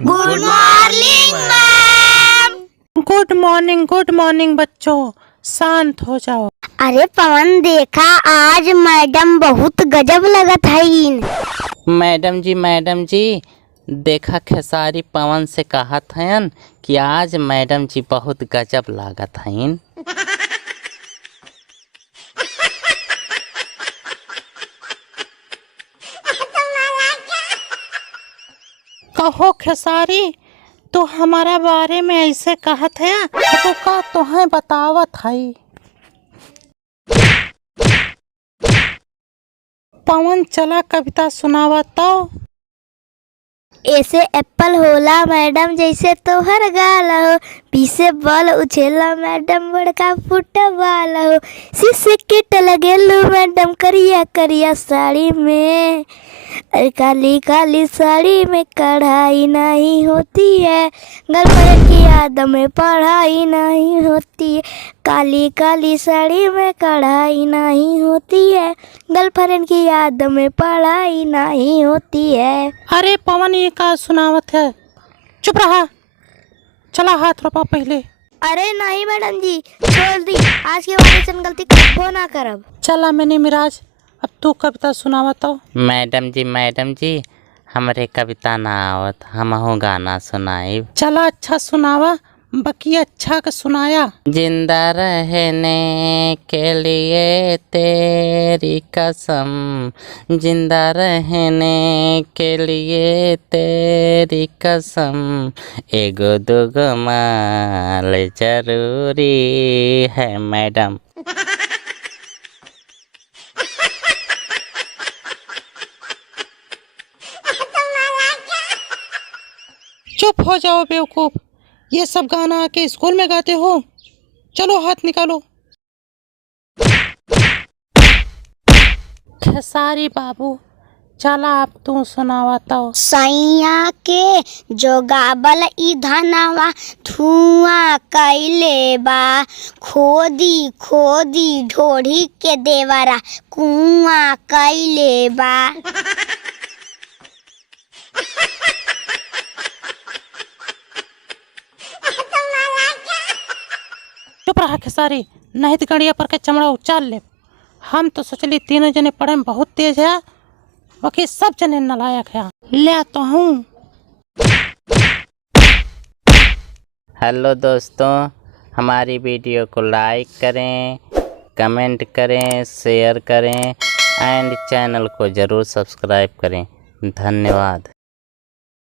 Good morning ma'am. Good morning बच्चों, शांत हो जाओ। अरे पवन, देखा आज मैडम बहुत गजब लगत हईन। मैडम जी देखा खेसारी पवन से कहत हयन कि आज मैडम जी बहुत गजब लागत हईन। कहो खेसारी, तो हमारा बारे में ऐसे कहत है तो का तुम्हें बतावत हई। पवन चला कविता सुनावत तो। ऐसे एप्पल होला मैडम जैसे तोहर गाल हो, पीछे बॉल उछेला मैडम बड़का फुटबॉल हो, शीशे किट लगेलू मैडम करिया करिया साड़ी में, अरे काली काली साड़ी में कढ़ाई नहीं होती है, गर्लफ्रेंड की याद में पढ़ाई नहीं होती है, काली काली साड़ी में कढ़ाई नहीं होती है, गर्लफ्रेंड की याद में पढ़ाई नहीं होती है। अरे पवन, ये का सुनावत है? चुप रहा, चला हाथ रोपा पहले। अरे नहीं मैडम जी, छोड़ दी, आज के बाद ऐसी गलती कबो ना करब। चला मैंने मिराज, अब तू कविता सुनावत हो। मैडम जी हमरे कविता ना आवत, हमहू गाना सुनाइब। चला अच्छा सुनावा, बाकी अच्छा का सुनाया। जिंदा रहने के लिए तेरी कसम, जिंदा रहने के लिए तेरी कसम, एगो दुगो माल जरूरी है मैडम। चुप हो जाओ बेवकूफ, ये सब गाना आके स्कूल में गाते हो। चलो हाथ निकालो। खेसारी बाबू, चला अब तू सुनावता हो। सैया के जो गाबल ई धनवा धुआं कैले बा, खोदी खोदी ढोढ़ी के देवरा कुआं कैले बा। चुप रहा खेसारी, नहीं तो गड़िया पर के चमड़ा उचाल ले। हम तो सोचली तीनों जने पढ़े में बहुत तेज है, बाकी सब जने नालायक है। ले तो हूँ। हेलो दोस्तों, हमारी वीडियो को लाइक करें, कमेंट करें, शेयर करें एंड चैनल को ज़रूर सब्सक्राइब करें। धन्यवाद।